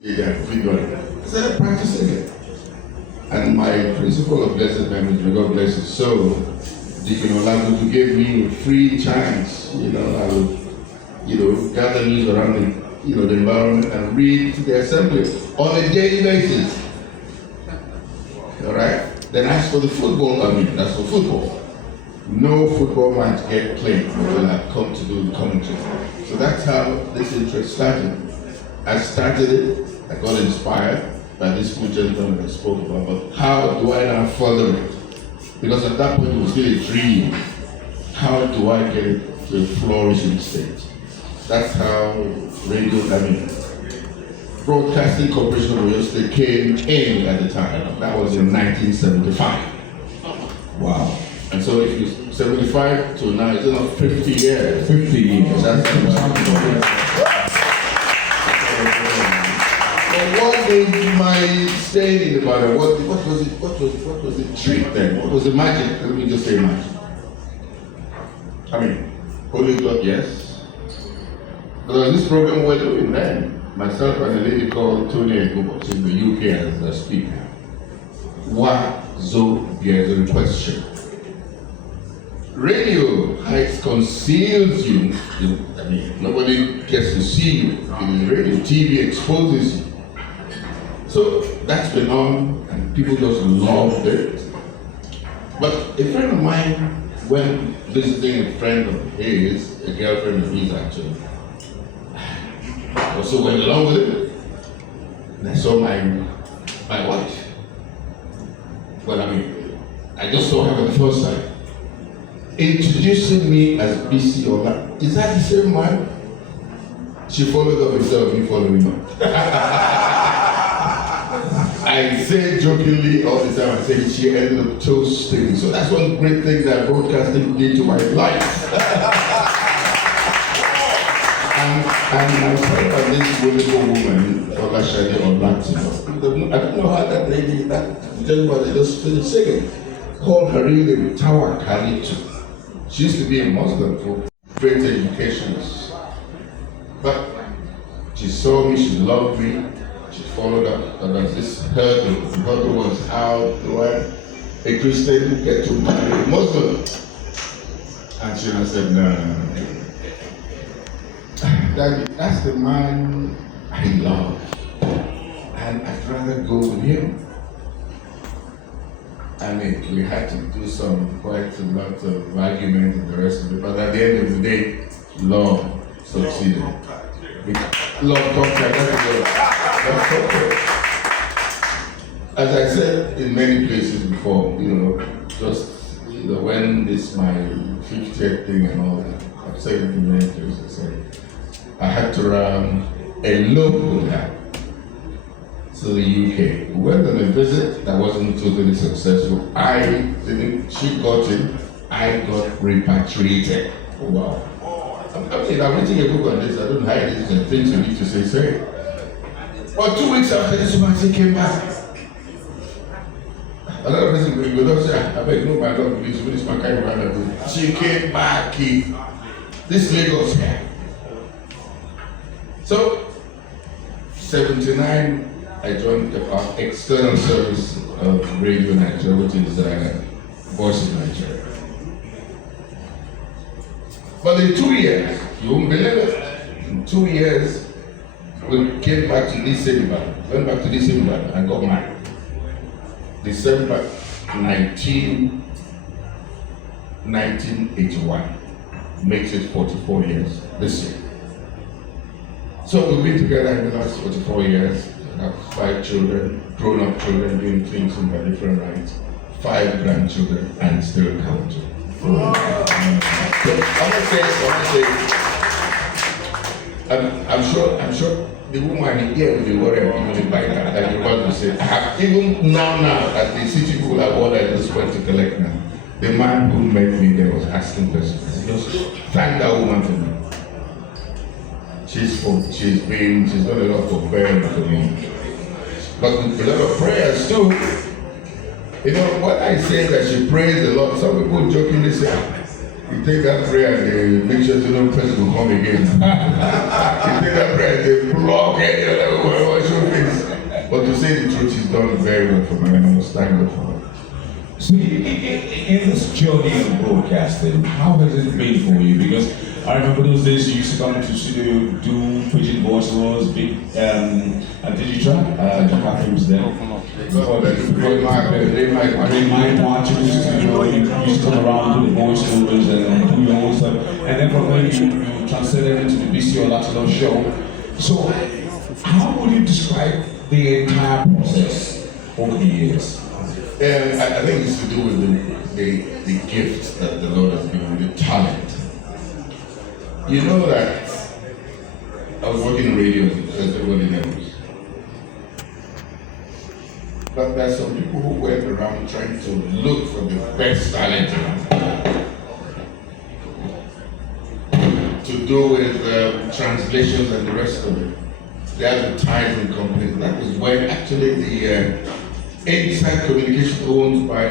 I started practicing it. And my principal of blessed memory, may God bless his soul, Deacon Olatilo, to give me a free chance. I would, gather news around the environment and read to the assembly on a daily basis. All right? Then as for the football, that's for football. No football match get played until I've come to do the commentary. So that's how this interest started. I started it, I got inspired by this two gentlemen I spoke about, but how do I now further it? Because at that point it was still a dream. How do I get it to a flourishing state? That's how Broadcasting Corporation of Oyo State came in at the time. That was in 1975. Wow. And so if you 75 to now, it's not 50 years. 50 years. What made my stay in the Bible? What was the trick then? What was the magic? Let me just say magic. Holy God, yes. But there was this program we're doing then. Myself and a lady called Tony Ekubo, she's in the UK as a speaker. There's a question. Radio conceals you. Nobody gets to see you. In radio, TV exposes you. So that's been on, and people just loved it. But a friend of mine, when visiting a friend of his, a girlfriend of his actually, also went along with it. And I saw my wife. Well, I just saw her for the first time. Introducing me as Bisi or that. Is that the same man? She followed up instead of me following up. I say jokingly all the time, I say she ended up toasting. So that's one great thing that broadcasting did to my life. and I saw about this wonderful woman, Olatilo. I don't know how that lady, that gentleman just finished singing, called her real name Tawa Kalitu. She used to be a Muslim for great educationists. But she saw me, she loved me, she followed up, and there's this hurdle. The hurdle was, how do a Christian get to marry a Muslim? And she said, no. That's the man I love. And I'd rather go with him. We had to do quite a lot of argument and the rest of it, but at the end of the day, love succeeded. Love conquered. As I said in many places before, when this my 50th thing and all that, I've said it in many places. I had to run a local guy to the UK. We went on a visit that wasn't totally successful. She got in, I got repatriated. Oh, wow. I'm reading a book on this, I don't hide this, and things you need to say. But 2 weeks after this woman, came back. Another person will not say, I beg no my Lord, please, finish my kind of. She came back, this Lagos here. So, 79, I joined the external service of Radio Nigeria, which is Voice of Nigeria. But in 2 years, you won't believe it, in 2 years, we came back to this same bar, went back to this same bar and got married. December 1981 makes it 44 years this year. So we've been together in the last 44 years. I have 5 children, grown-up children doing things in their different rights, 5 grandchildren, and still counting. So I want to say, I'm sure the woman here will be worried even by that you're about to say. Even now that the city people have ordered this point to collect now, the man who met me there was asking questions. Just thank that woman for me. She's done a lot of forbearing for me. But with a lot of prayers too. What I say that she prays a lot, some people jokingly say, you take that prayer and they make sure no person will come again. You take that prayer and they block it, done very well for me, and I must thank God for it. So in this journey of broadcasting, how has it been for you? Because I remember those days you used to come to studio, do preaching voices, big, and did you try? Catherine was there. Remind marches, you used to come around with voiceovers and do your own stuff. And then from there you translated into the Bisi Olatilo show. So how would you describe the entire process over the years? I think it's to do with the gift that the Lord has given, the talent. You know that I was working in radio, as everybody knows. But there are some people who went around trying to look for the best talent to do with translations and the rest of it. The advertising companies. That was when actually the Inside Communication owned by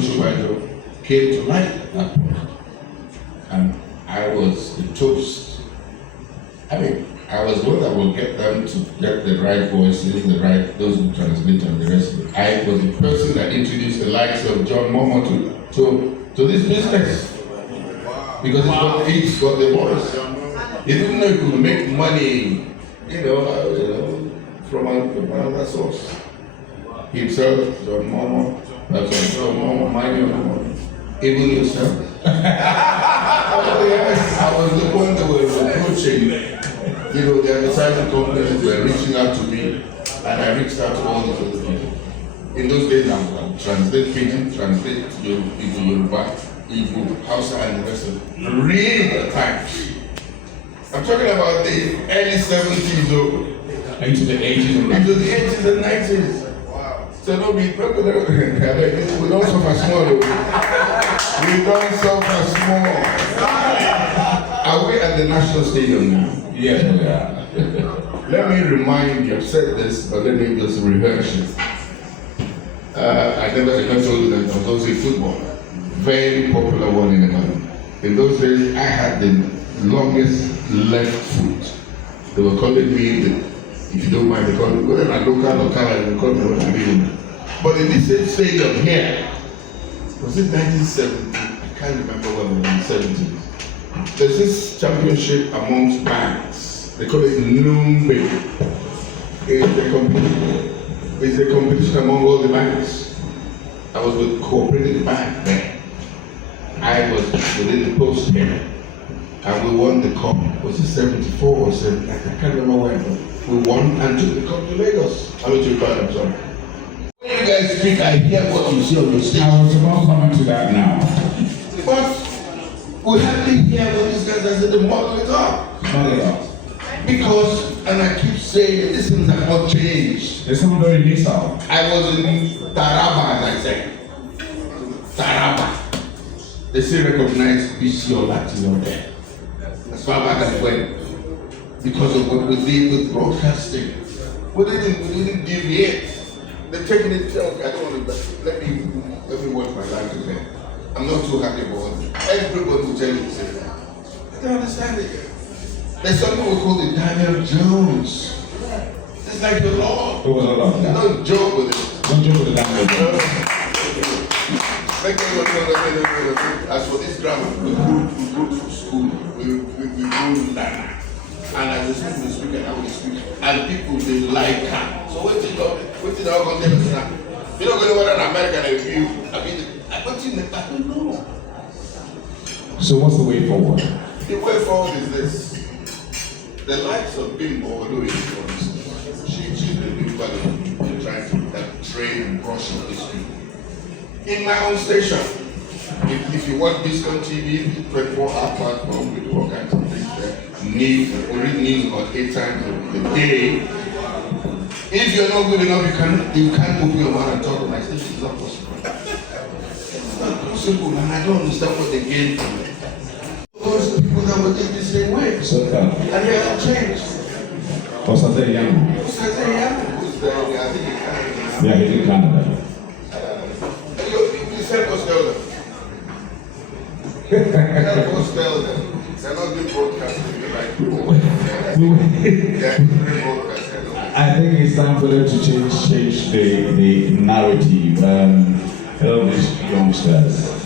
Shubajo came to light at that point. And I was the toast. I was one that will get them to get the right voices, those who translate and the rest of it. I was the person that introduced the likes of John Momo to this business. Because it's got the voice. He didn't know he could make money, from another source. Himself, John Momo, John Momo, even yourself. I was the one that was approaching, the advertising companies were reaching out to me, and I reached out to all these other people. In those days, I would translate Pidgin, translate into Yoruba, Igbo, Hausa, and the rest of it. Read the times. I'm talking about the early 70s, though. Into the 80s and 90s. Into the 80s and 90s. Wow. So we don't suffer small. We don't suffer small. Are we at the National Stadium now? Yes, we are. Let me remind you, I've said this, but let me just rehearse it. I never told you that I was also in football. Very popular one in the country. In those days, I had the longest left foot. They were calling me if you don't mind, they call it, whether I local, they call me what I mean. But in this same stadium here, was it 1970? I can't remember when we were in the 70s. There's this championship amongst bands. They call it Numbe. It's a competition among all the bands. I was with cooperative band there. I was within the post here. And we won the cup. Was it 74 or 70? I can't remember when. We won and took the cup to Lagos. I'm sorry. When you guys speak, I hear what you see on your stage. I was about coming to that now. But we hardly hear what these guys are saying. The model is up. Because, and I keep saying, these things have not changed. There's something very nasal. I was in Taraba, as I said. Taraba. They still recognize Bisi Olatilo there. As far back as when. Because of what we did with broadcasting. We didn't deviate. They're taking it, I don't want to, let me watch my life today. I'm not too happy about it. Everybody will tell you the same thing. I don't understand it. There's something we call the Daniel Jones. It's like the Lord. It was a lot. Yeah. Don't joke with it. Don't joke with the Daniel Jones. As for this drama, we go to school. We go learn. And as a student speaker, I will speak. And people, they like her. So what's it all going to tell us now? You're not going to know what an American review. I don't know. So what's the way forward? The way forward is this. The likes of Bimbo Louis, for instance, she's the new one trying to train and brush up this people. In my own station, if you watch Biscom TV, 24-hour platform with all kinds of things there, we read news about 8 times a day. If you're not good enough, you can't open your mouth and talk to my station. It's not possible. It's not possible, and I don't understand what they gain from it. Those people that were in the same way. So, and they have changed. What's that young? Who's there? I think in Canada. Yeah, he's in Canada. You said what's tell them. Help us tell them. They're not doing broadcasting. They're like, yeah, doing broadcasting. I think it's time for them to change the narrative. Help these youngsters.